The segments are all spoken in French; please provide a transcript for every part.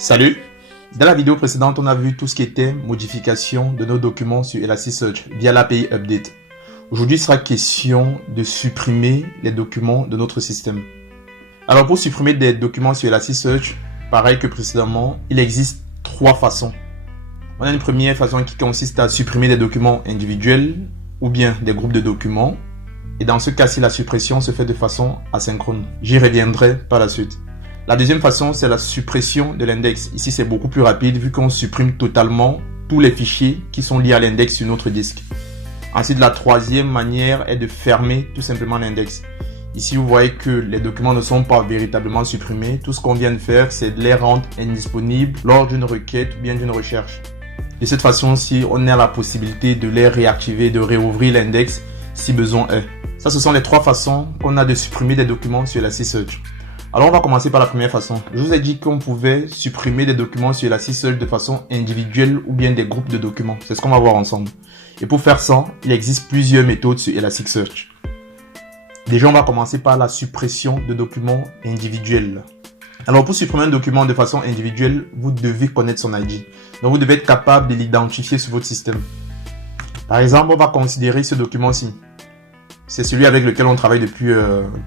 Salut! Dans la vidéo précédente, on a vu tout ce qui était modification de nos documents sur Elasticsearch via l'API Update. Aujourd'hui, il sera question de supprimer les documents de notre système. Alors, pour supprimer des documents sur Elasticsearch, pareil que précédemment, il existe trois façons. On a une première façon qui consiste à supprimer des documents individuels ou bien des groupes de documents. Et dans ce cas-ci, la suppression se fait de façon asynchrone. J'y reviendrai par la suite. La deuxième façon, c'est la suppression de l'index. Ici, c'est beaucoup plus rapide vu qu'on supprime totalement tous les fichiers qui sont liés à l'index sur notre disque. Ensuite, la troisième manière est de fermer tout simplement l'index. Ici, vous voyez que les documents ne sont pas véritablement supprimés. Tout ce qu'on vient de faire, c'est de les rendre indisponibles lors d'une requête ou bien d'une recherche. De cette façon-ci, on a la possibilité de les réactiver, de réouvrir l'index si besoin est. Ça, ce sont les trois façons qu'on a de supprimer des documents sur Elasticsearch. Alors, on va commencer par la première façon. Je vous ai dit qu'on pouvait supprimer des documents sur Elasticsearch de façon individuelle ou bien des groupes de documents. C'est ce qu'on va voir ensemble. Et pour faire ça, il existe plusieurs méthodes sur Elasticsearch. Déjà, on va commencer par la suppression de documents individuels. Alors, pour supprimer un document de façon individuelle, vous devez connaître son ID. Donc, vous devez être capable de l'identifier sur votre système. Par exemple, on va considérer ce document-ci. C'est celui avec lequel on travaille depuis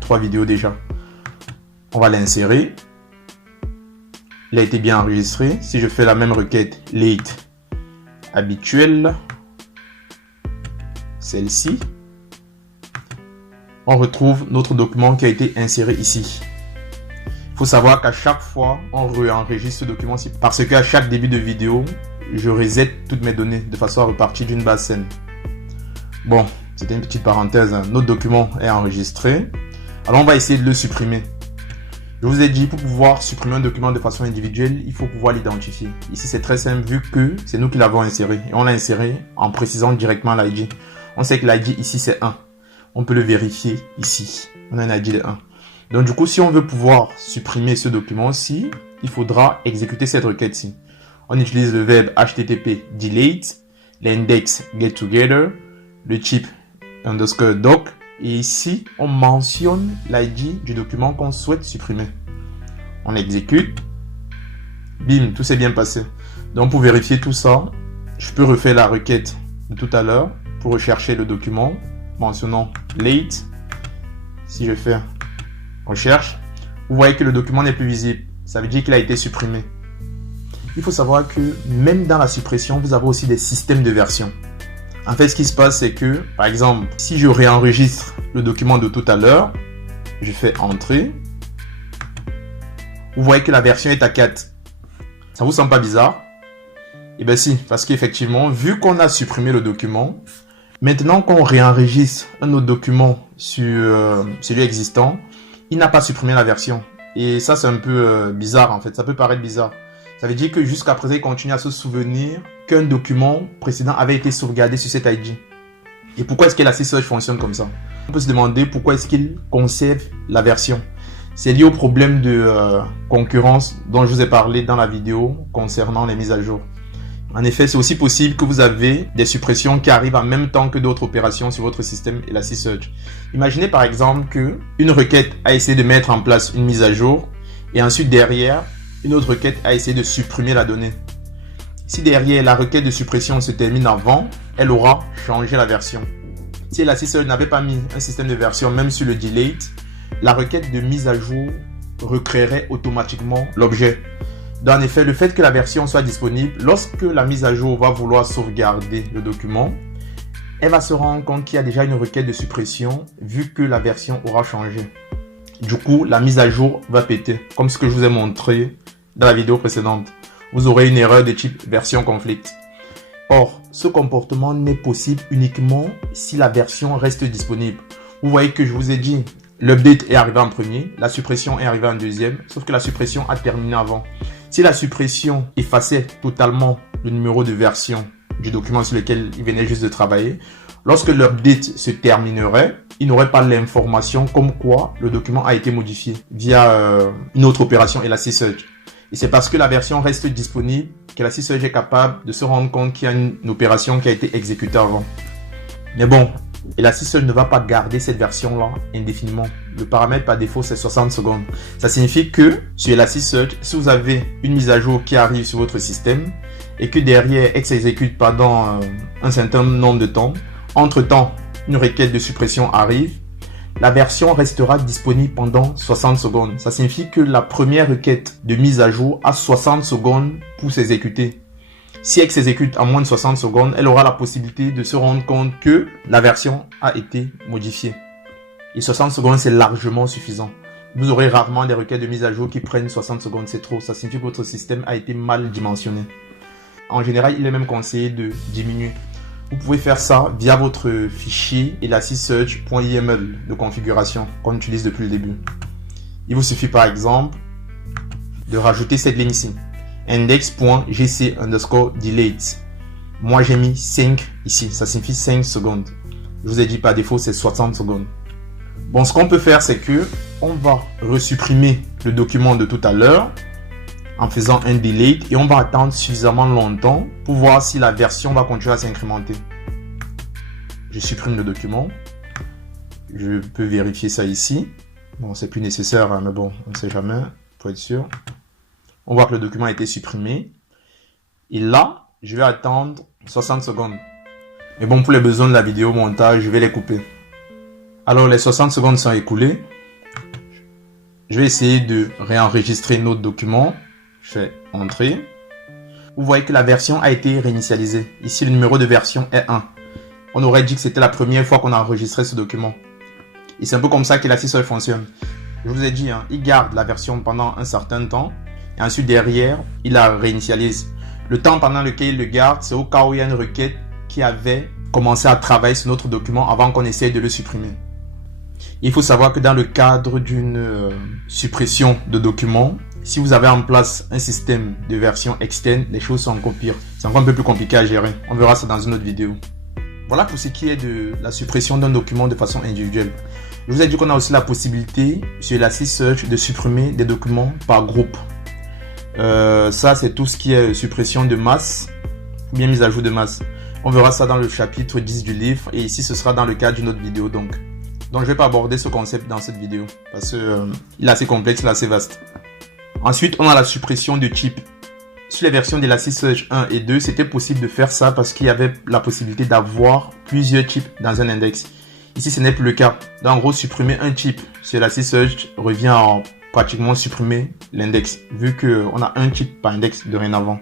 3 vidéos déjà. On va l'insérer. Il a été bien enregistré. Si je fais la même requête, late habituel, celle-ci, on retrouve notre document qui a été inséré ici. Il faut savoir qu'à chaque fois, on réenregistre ce document-ci parce qu'à chaque début de vidéo, je reset toutes mes données de façon à repartir d'une base saine. Bon, c'était une petite parenthèse. Notre document est enregistré. Alors, on va essayer de le supprimer. Je vous ai dit, pour pouvoir supprimer un document de façon individuelle, il faut pouvoir l'identifier. Ici, c'est très simple vu que c'est nous qui l'avons inséré. Et on l'a inséré en précisant directement l'ID. On sait que l'ID ici, c'est 1. On peut le vérifier ici. On a un ID de 1. Donc, du coup, si on veut pouvoir supprimer ce document-ci, il faudra exécuter cette requête-ci. On utilise le verbe http delete, l'index getTogether, le type _doc. Et ici, on mentionne l'ID du document qu'on souhaite supprimer. On exécute. Bim, tout s'est bien passé. Donc, pour vérifier tout ça, je peux refaire la requête de tout à l'heure pour rechercher le document, mentionnant late. Si je fais recherche, vous voyez que le document n'est plus visible. Ça veut dire qu'il a été supprimé. Il faut savoir que même dans la suppression, vous avez aussi des systèmes de version. En fait, ce qui se passe, c'est que, par exemple, si je réenregistre le document de tout à l'heure, je fais entrer, vous voyez que la version est à 4. Ça vous semble pas bizarre? Eh bien si, parce qu'effectivement, vu qu'on a supprimé le document, maintenant qu'on réenregistre un autre document sur celui existant, il n'a pas supprimé la version. Et ça, c'est un peu bizarre en fait, ça peut paraître bizarre. Ça veut dire que jusqu'à présent, il continue à se souvenir qu'un document précédent avait été sauvegardé sur cet ID. Et pourquoi est-ce que Elasticsearch fonctionne comme ça? On peut se demander pourquoi est-ce qu'il conserve la version. C'est lié au problème de concurrence dont je vous ai parlé dans la vidéo concernant les mises à jour. En effet, c'est aussi possible que vous avez des suppressions qui arrivent en même temps que d'autres opérations sur votre système Elasticsearch. Imaginez par exemple qu'une requête a essayé de mettre en place une mise à jour et ensuite derrière, une autre requête a essayé de supprimer la donnée. Si derrière la requête de suppression se termine avant, elle aura changé la version. Si Elasticsearch n'avait pas mis un système de version même sur le delete, la requête de mise à jour recréerait automatiquement l'objet. Donc en effet, le fait que la version soit disponible, lorsque la mise à jour va vouloir sauvegarder le document, elle va se rendre compte qu'il y a déjà une requête de suppression vu que la version aura changé. Du coup, la mise à jour va péter, comme ce que je vous ai montré dans la vidéo précédente. Vous aurez une erreur de type version conflict. Or, ce comportement n'est possible uniquement si la version reste disponible. Vous voyez que je vous ai dit, l'update est arrivé en premier, la suppression est arrivée en deuxième, sauf que la suppression a terminé avant. Si la suppression effaçait totalement le numéro de version du document sur lequel il venait juste de travailler, lorsque l'update se terminerait, il n'aurait pas l'information comme quoi le document a été modifié via une autre opération Elasticsearch. Et c'est parce que la version reste disponible qu'Elasticsearch est capable de se rendre compte qu'il y a une opération qui a été exécutée avant. Mais bon, Elasticsearch ne va pas garder cette version-là indéfiniment. Le paramètre par défaut, c'est 60 secondes. Ça signifie que sur Elasticsearch, si vous avez une mise à jour qui arrive sur votre système et que derrière, elle s'exécute pendant un certain nombre de temps, entre-temps, une requête de suppression arrive, la version restera disponible pendant 60 secondes. Ça signifie que la première requête de mise à jour a 60 secondes pour s'exécuter. Si elle s'exécute en moins de 60 secondes, elle aura la possibilité de se rendre compte que la version a été modifiée. Et 60 secondes, c'est largement suffisant. Vous aurez rarement des requêtes de mise à jour qui prennent 60 secondes, c'est trop. Ça signifie que votre système a été mal dimensionné. En général, il est même conseillé de diminuer. Vous pouvez faire ça via votre fichier elasticsearch.yml de configuration qu'on utilise depuis le début. Il vous suffit par exemple de rajouter cette ligne ici. index.gc_delete. Moi j'ai mis 5 ici, ça signifie 5 secondes. Je vous ai dit par défaut c'est 60 secondes. Bon, ce qu'on peut faire c'est que on va resupprimer le document de tout à l'heure en faisant un delete et on va attendre suffisamment longtemps pour voir si la version va continuer à s'incrémenter. Je supprime le document. Je peux vérifier ça ici. Bon, c'est plus nécessaire, mais bon, on ne sait jamais, pour être sûr. On voit que le document a été supprimé. Et là, je vais attendre 60 secondes. Mais bon, pour les besoins de la vidéo montage, je vais les couper. Alors, les 60 secondes sont écoulées. Je vais essayer de réenregistrer notre document. Je fais Entrée. Vous voyez que la version a été réinitialisée. Ici, le numéro de version est 1. On aurait dit que c'était la première fois qu'on a enregistré ce document. Et c'est un peu comme ça qu'Elasticsearch fonctionne. Je vous ai dit, il garde la version pendant un certain temps. Et ensuite, derrière, il la réinitialise. Le temps pendant lequel il le garde, c'est au cas où il y a une requête qui avait commencé à travailler sur notre document avant qu'on essaye de le supprimer. Il faut savoir que dans le cadre d'une suppression de document, si vous avez en place un système de version externe, les choses sont encore pires. C'est encore un peu plus compliqué à gérer. On verra ça dans une autre vidéo. Voilà pour ce qui est de la suppression d'un document de façon individuelle. Je vous ai dit qu'on a aussi la possibilité sur Elasticsearch de supprimer des documents par groupe. Ça, c'est tout ce qui est suppression de masse ou bien mise à jour de masse. On verra ça dans le chapitre 10 du livre et ici, ce sera dans le cadre d'une autre vidéo. Donc je ne vais pas aborder ce concept dans cette vidéo parce qu'il est assez complexe, il est assez vaste. Ensuite, on a la suppression de types. Sur les versions d'Elasticsearch 1 et 2, c'était possible de faire ça parce qu'il y avait la possibilité d'avoir plusieurs types dans un index. Ici, ce n'est plus le cas. Donc, en gros, supprimer un type sur Elasticsearch revient à pratiquement supprimer l'index, vu qu'on a un type par index dorénavant.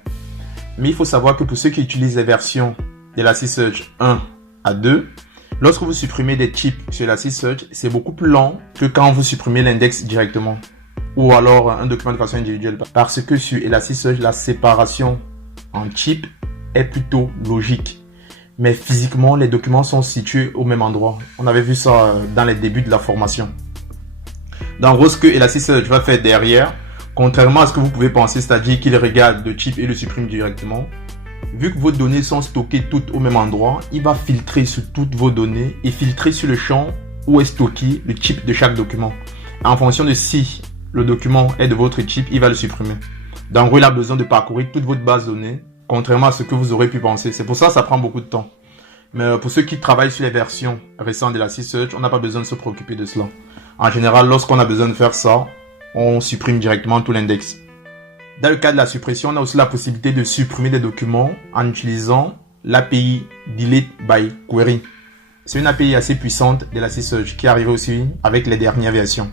Mais il faut savoir que pour ceux qui utilisent les versions d'Elasticsearch 1 à 2, lorsque vous supprimez des types sur Elasticsearch, c'est beaucoup plus lent que quand vous supprimez l'index directement. Ou alors un document de façon individuelle. Parce que sur Elasticsearch, la séparation en types est plutôt logique. Mais physiquement, les documents sont situés au même endroit. On avait vu ça dans les débuts de la formation. Donc, en gros, ce que Elasticsearch va faire derrière, contrairement à ce que vous pouvez penser, c'est-à-dire qu'il regarde le type et le supprime directement, vu que vos données sont stockées toutes au même endroit, il va filtrer sur toutes vos données et filtrer sur le champ où est stocké le type de chaque document. En fonction de si le document est de votre type, il va le supprimer. Donc, en gros, il a besoin de parcourir toute votre base de données, contrairement à ce que vous aurez pu penser. C'est pour ça que ça prend beaucoup de temps. Mais pour ceux qui travaillent sur les versions récentes d'Elasticsearch, on n'a pas besoin de se préoccuper de cela. En général, lorsqu'on a besoin de faire ça, on supprime directement tout l'index. Dans le cas de la suppression, on a aussi la possibilité de supprimer des documents en utilisant l'API Delete by Query. C'est une API assez puissante d'Elasticsearch qui arrive aussi avec les dernières versions.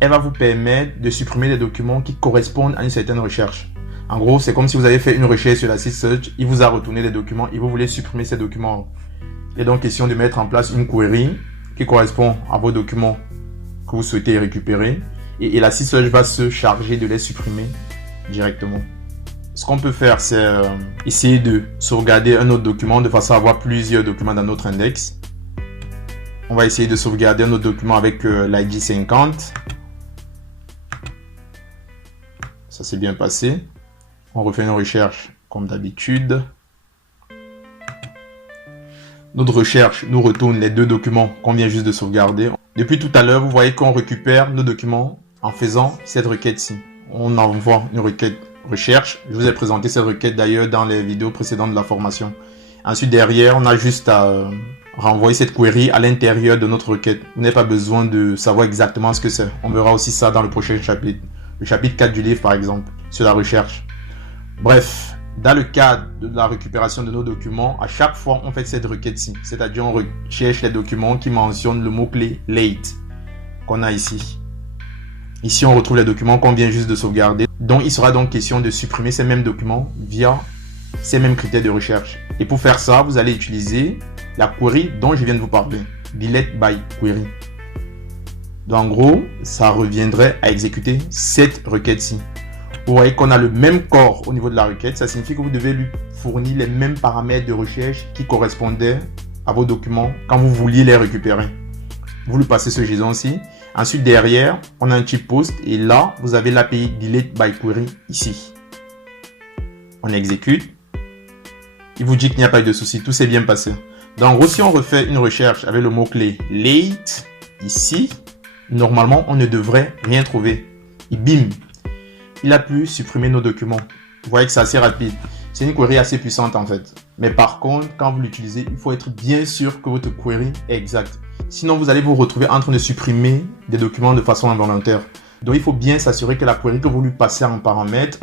Elle va vous permettre de supprimer des documents qui correspondent à une certaine recherche. En gros, c'est comme si vous avez fait une recherche sur Elasticsearch, il vous a retourné des documents et vous voulez supprimer ces documents. Il est donc question de mettre en place une query qui correspond à vos documents que vous souhaitez récupérer et Elasticsearch va se charger de les supprimer directement. Ce qu'on peut faire, c'est essayer de sauvegarder un autre document de façon à avoir plusieurs documents dans notre index. On va essayer de sauvegarder un autre document avec l'ID 50. Ça s'est bien passé. On refait une recherche comme d'habitude. Notre recherche nous retourne les deux documents qu'on vient juste de sauvegarder. Depuis tout à l'heure, vous voyez qu'on récupère nos documents en faisant cette requête-ci. On envoie une requête recherche. Je vous ai présenté cette requête d'ailleurs dans les vidéos précédentes de la formation. Ensuite, derrière, on a juste à renvoyer cette query à l'intérieur de notre requête. Vous n'avez pas besoin de savoir exactement ce que c'est. On verra aussi ça dans le prochain chapitre. Le chapitre 4 du livre, par exemple, sur la recherche. Bref, dans le cadre de la récupération de nos documents, à chaque fois, on fait cette requête-ci. C'est-à-dire, on recherche les documents qui mentionnent le mot-clé late qu'on a ici. Ici, on retrouve les documents qu'on vient juste de sauvegarder. Donc, il sera donc question de supprimer ces mêmes documents via ces mêmes critères de recherche. Et pour faire ça, vous allez utiliser la query dont je viens de vous parler. Delete by query. Donc, en gros, ça reviendrait à exécuter cette requête-ci. Vous voyez qu'on a le même corps au niveau de la requête. Ça signifie que vous devez lui fournir les mêmes paramètres de recherche qui correspondaient à vos documents quand vous vouliez les récupérer. Vous lui passez ce JSON-ci. Ensuite, derrière, on a un type post. Et là, vous avez l'API delete by query ici. On exécute. Il vous dit qu'il n'y a pas eu de souci. Tout s'est bien passé. Donc, en gros, si on refait une recherche avec le mot-clé late ici, normalement, on ne devrait rien trouver. Et bim, il a pu supprimer nos documents. Vous voyez que c'est assez rapide. C'est une query assez puissante en fait. Mais par contre, quand vous l'utilisez, il faut être bien sûr que votre query est exacte. Sinon, vous allez vous retrouver en train de supprimer des documents de façon involontaire. Donc, il faut bien s'assurer que la query que vous lui passez en paramètre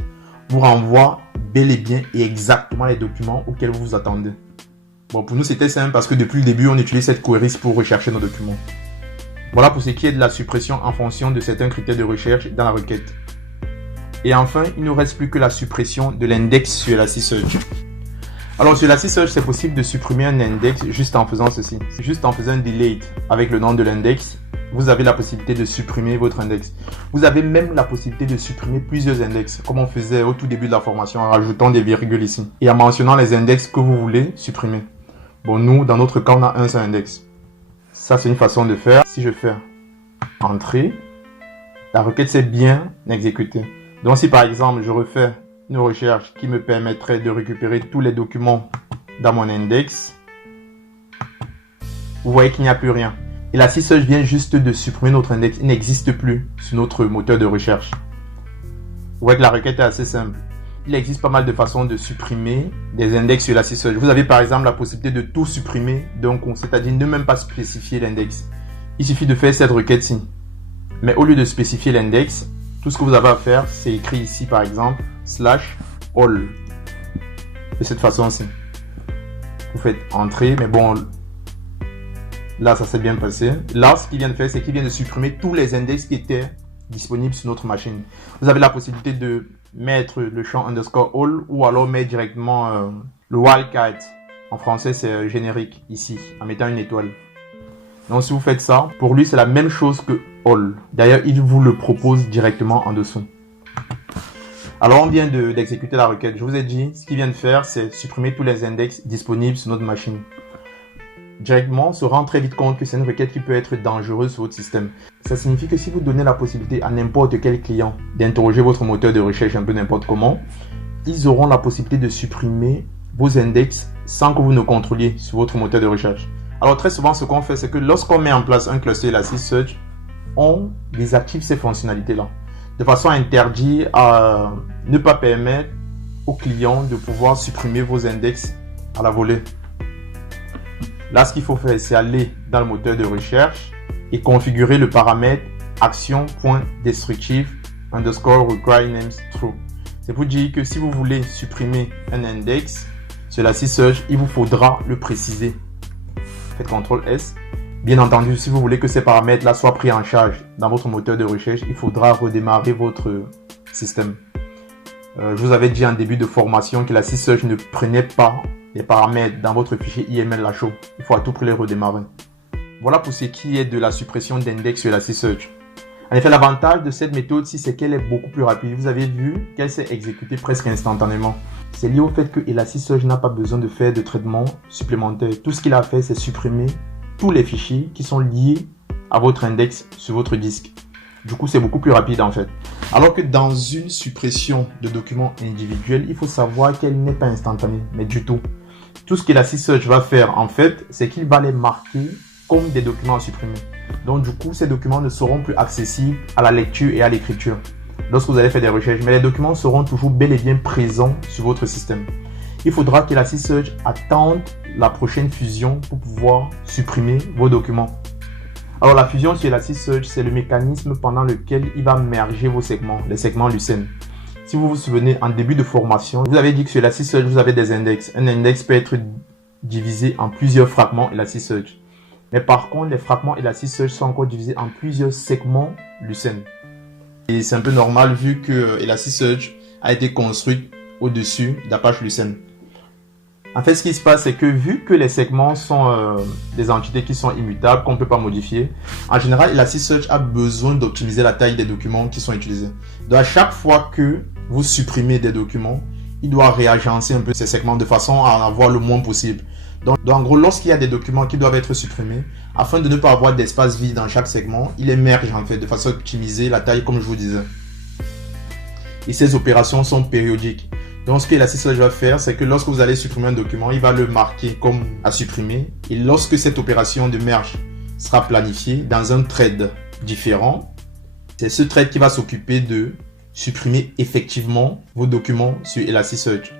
vous renvoie bel et bien et exactement les documents auxquels vous vous attendez. Bon, pour nous, c'était simple parce que depuis le début, on utilise cette query pour rechercher nos documents. Voilà pour ce qui est de la suppression en fonction de certains critères de recherche dans la requête. Et enfin, il ne nous reste plus que la suppression de l'index sur Elasticsearch. Alors, sur Elasticsearch, c'est possible de supprimer un index juste en faisant ceci. Juste en faisant un delete avec le nom de l'index, vous avez la possibilité de supprimer votre index. Vous avez même la possibilité de supprimer plusieurs index, comme on faisait au tout début de la formation, en rajoutant des virgules ici et en mentionnant les index que vous voulez supprimer. Bon, nous, dans notre cas, on a un seul index. Ça, c'est une façon de faire. Si je fais entrer, la requête s'est bien exécutée. Donc, si par exemple, je refais une recherche qui me permettrait de récupérer tous les documents dans mon index, vous voyez qu'il n'y a plus rien. Et là, si je viens juste de supprimer notre index, il n'existe plus sur notre moteur de recherche. Vous voyez que la requête est assez simple. Il existe pas mal de façons de supprimer des index sur Elasticsearch. Vous avez par exemple la possibilité de tout supprimer d'un coup, c'est-à-dire ne même pas spécifier l'index. Il suffit de faire cette requête-ci. Mais au lieu de spécifier l'index, tout ce que vous avez à faire, c'est écrit ici par exemple /all. De cette façon-ci. Vous faites entrer, mais bon, là ça s'est bien passé. Là, ce qu'il vient de faire, c'est qu'il vient de supprimer tous les index qui étaient disponibles sur notre machine. Vous avez la possibilité de mettre le champ _all ou alors mettre directement le wildcard. En français, c'est générique ici, en mettant une étoile. Donc, si vous faites ça, pour lui, c'est la même chose que all. D'ailleurs, il vous le propose directement en dessous. Alors, on vient d'exécuter la requête. Je vous ai dit, ce qu'il vient de faire, c'est supprimer tous les index disponibles sur notre machine. Directement, on se rend très vite compte que c'est une requête qui peut être dangereuse sur votre système. Ça signifie que si vous donnez la possibilité à n'importe quel client d'interroger votre moteur de recherche un peu n'importe comment, ils auront la possibilité de supprimer vos index sans que vous ne contrôliez sur votre moteur de recherche. Alors très souvent, ce qu'on fait, c'est que lorsqu'on met en place un cluster Elasticsearch, on désactive ces fonctionnalités-là, de façon à interdire, à ne pas permettre aux clients de pouvoir supprimer vos index à la volée. Là, ce qu'il faut faire, c'est aller dans le moteur de recherche et configurer le paramètre action.destructive _ require names true. C'est pour dire que si vous voulez supprimer un index sur Elasticsearch, il vous faudra le préciser. Faites CTRL S. Bien entendu, si vous voulez que ces paramètres-là soient pris en charge dans votre moteur de recherche, il faudra redémarrer votre système. Je vous avais dit en début de formation que Elasticsearch ne prenait pas les paramètres dans votre fichier IML à chaud. Il faut à tout prix les redémarrer. Voilà pour ce qui est de la suppression d'index sur Elasticsearch. En effet, l'avantage de cette méthode-ci, c'est qu'elle est beaucoup plus rapide. Vous avez vu qu'elle s'est exécutée presque instantanément. C'est lié au fait que Elasticsearch n'a pas besoin de faire de traitement supplémentaire. Tout ce qu'il a fait, c'est supprimer tous les fichiers qui sont liés à votre index sur votre disque. Du coup, c'est beaucoup plus rapide en fait. Alors que dans une suppression de documents individuels, il faut savoir qu'elle n'est pas instantanée, mais du tout. Tout ce qu'Elasticsearch va faire en fait, c'est qu'il va les marquer comme des documents à supprimer. Donc du coup, ces documents ne seront plus accessibles à la lecture et à l'écriture lorsque vous allez faire des recherches, mais les documents seront toujours bel et bien présents sur votre système. Il faudra qu'Elasticsearch attende la prochaine fusion pour pouvoir supprimer vos documents. Alors la fusion sur Elasticsearch, c'est le mécanisme pendant lequel il va merger vos segments, les segments Lucene. Si vous vous souvenez, en début de formation, je vous avais dit que sur Elasticsearch, vous avez des index. Un index peut être divisé en plusieurs fragments Elasticsearch. Mais par contre, les fragments Elasticsearch sont encore divisés en plusieurs segments Lucene. Et c'est un peu normal vu que Elasticsearch a été construit au-dessus d'Apache Lucene. En fait, ce qui se passe, c'est que vu que les segments sont des entités qui sont immutables, qu'on ne peut pas modifier, en général, Elasticsearch a besoin d'optimiser la taille des documents qui sont utilisés. Donc, à chaque fois que vous supprimez des documents, il doit réagencer un peu ces segments de façon à en avoir le moins possible. Donc en gros, lorsqu'il y a des documents qui doivent être supprimés, afin de ne pas avoir d'espace vide dans chaque segment, il émerge en fait de façon à optimiser la taille comme je vous disais. Et ces opérations sont périodiques. Donc ce que Elasticsearch va faire, c'est que lorsque vous allez supprimer un document, il va le marquer comme à supprimer. Et lorsque cette opération de merge sera planifiée dans un thread différent, c'est ce thread qui va s'occuper de supprimer effectivement vos documents sur Elasticsearch.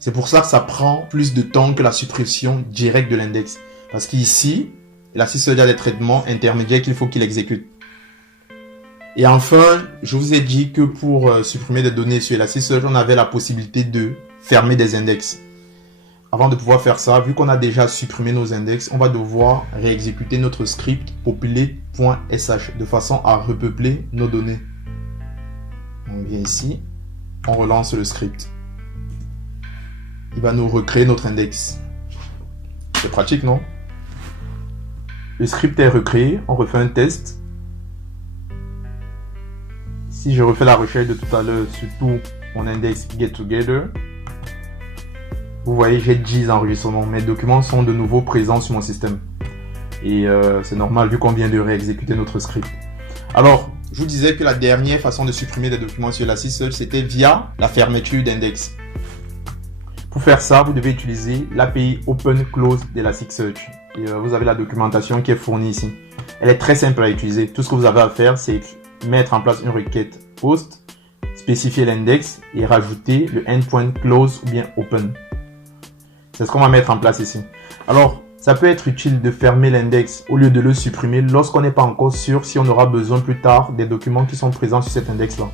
C'est pour ça que ça prend plus de temps que la suppression directe de l'index. Parce qu'ici, Elasticsearch a des traitements intermédiaires qu'il faut qu'il exécute. Et enfin, je vous ai dit que pour supprimer des données sur Elasticsearch, on avait la possibilité de fermer des index. Avant de pouvoir faire ça, vu qu'on a déjà supprimé nos index, on va devoir réexécuter notre script populate.sh de façon à repeupler nos données. On vient ici, on relance le script. Il va nous recréer notre index. C'est pratique, non? Le script est recréé, on refait un test. Si je refais la recherche de tout à l'heure sur tout mon index getTogether, vous voyez, j'ai 10 enregistrements. Mes documents sont de nouveau présents sur mon système. Et c'est normal vu qu'on vient de réexécuter notre script. Alors, je vous disais que la dernière façon de supprimer des documents sur Elasticsearch, c'était via la fermeture d'index. Pour faire ça, vous devez utiliser l'API OpenClose d'Elasticsearch. Et vous avez la documentation qui est fournie ici. Elle est très simple à utiliser. Tout ce que vous avez à faire, c'est mettre en place une requête POST, spécifier l'index et rajouter le endpoint close ou bien open. C'est ce qu'on va mettre en place ici. Alors, ça peut être utile de fermer l'index au lieu de le supprimer lorsqu'on n'est pas encore sûr si on aura besoin plus tard des documents qui sont présents sur cet index-là.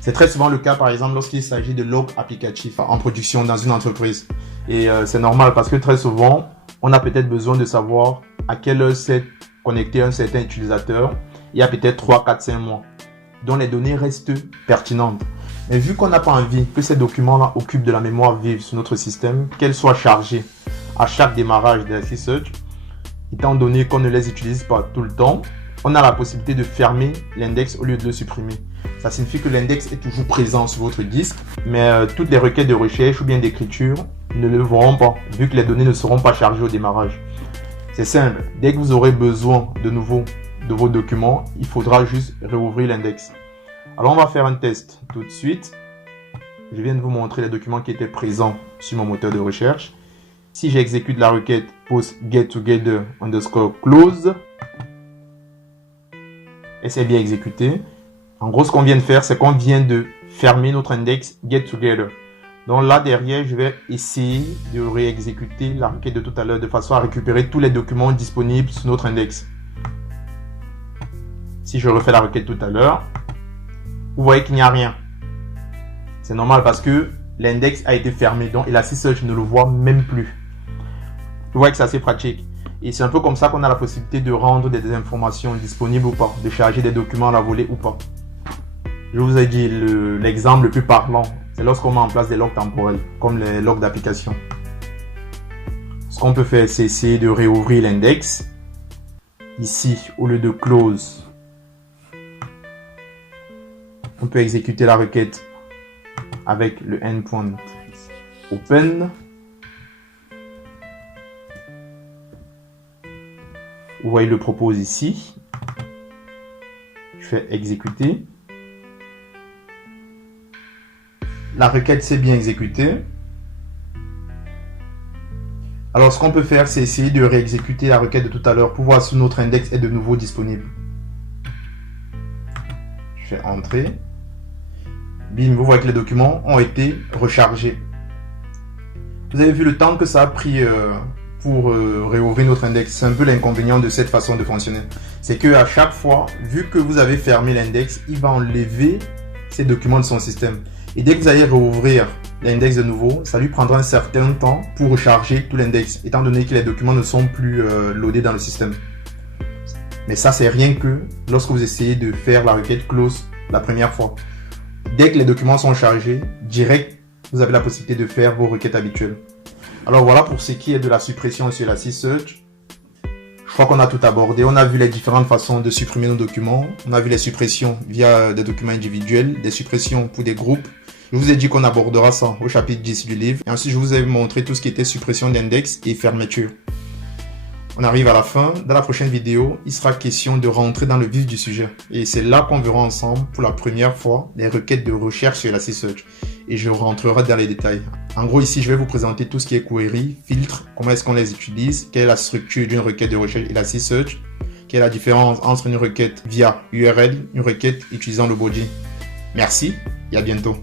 C'est très souvent le cas, par exemple, lorsqu'il s'agit de log applicatifs en production dans une entreprise. Et c'est normal parce que très souvent, on a peut-être besoin de savoir à quelle heure s'est connecté un certain utilisateur il y a peut-être 3, 4, 5 mois, dont les données restent pertinentes. Mais vu qu'on n'a pas envie que ces documents-là occupent de la mémoire vive sur notre système, qu'elles soient chargées à chaque démarrage d'Elasticsearch, étant donné qu'on ne les utilise pas tout le temps, on a la possibilité de fermer l'index au lieu de le supprimer. Ça signifie que l'index est toujours présent sur votre disque, mais toutes les requêtes de recherche ou bien d'écriture ne le verront pas, vu que les données ne seront pas chargées au démarrage. C'est simple, dès que vous aurez besoin de nouveau de vos documents, il faudra juste réouvrir l'index. Alors on va faire un test tout de suite. Je viens de vous montrer les documents qui étaient présents sur mon moteur de recherche. Si j'exécute la requête post getTogether _ close, et c'est bien exécuté. En gros, ce qu'on vient de faire, c'est qu'on vient de fermer notre index getTogether. Donc là, derrière, je vais essayer de réexécuter la requête de tout à l'heure de façon à récupérer tous les documents disponibles sur notre index. Si je refais la requête tout à l'heure, vous voyez qu'il n'y a rien. C'est normal parce que l'index a été fermé, donc Elasticsearch ne le voit même plus. Vous voyez que c'est assez pratique. Et c'est un peu comme ça qu'on a la possibilité de rendre des informations disponibles ou pas, de charger des documents à la volée ou pas. Je vous ai dit, l'exemple le plus parlant, c'est lorsqu'on met en place des logs temporels, comme les logs d'application. Ce qu'on peut faire, c'est essayer de réouvrir l'index. Ici, au lieu de close, on peut exécuter la requête avec le endpoint open. Vous voyez le propose ici. Je fais exécuter. La requête s'est bien exécutée. Alors ce qu'on peut faire, c'est essayer de réexécuter la requête de tout à l'heure pour voir si notre index est de nouveau disponible. Je fais entrer. Bim, vous voyez que les documents ont été rechargés. Vous avez vu le temps que ça a pris pour réouvrir notre index. C'est un peu l'inconvénient de cette façon de fonctionner. C'est que à chaque fois, vu que vous avez fermé l'index, il va enlever ces documents de son système. Et dès que vous allez rouvrir l'index de nouveau, ça lui prendra un certain temps pour recharger tout l'index, étant donné que les documents ne sont plus loadés dans le système. Mais ça, c'est rien que lorsque vous essayez de faire la requête close la première fois. Dès que les documents sont chargés, direct, vous avez la possibilité de faire vos requêtes habituelles. Alors voilà pour ce qui est de la suppression sur Elasticsearch. Je crois qu'on a tout abordé. On a vu les différentes façons de supprimer nos documents. On a vu les suppressions via des documents individuels, des suppressions pour des groupes. Je vous ai dit qu'on abordera ça au chapitre 10 du livre. Et ensuite, je vous ai montré tout ce qui était suppression d'index et fermeture. On arrive à la fin. Dans la prochaine vidéo, il sera question de rentrer dans le vif du sujet. Et c'est là qu'on verra ensemble, pour la première fois, les requêtes de recherche sur Elasticsearch. Et je rentrerai dans les détails. En gros, ici, je vais vous présenter tout ce qui est query, filtre, comment est-ce qu'on les utilise, quelle est la structure d'une requête de recherche Elasticsearch, quelle est la différence entre une requête via URL, une requête utilisant le body. Merci et à bientôt.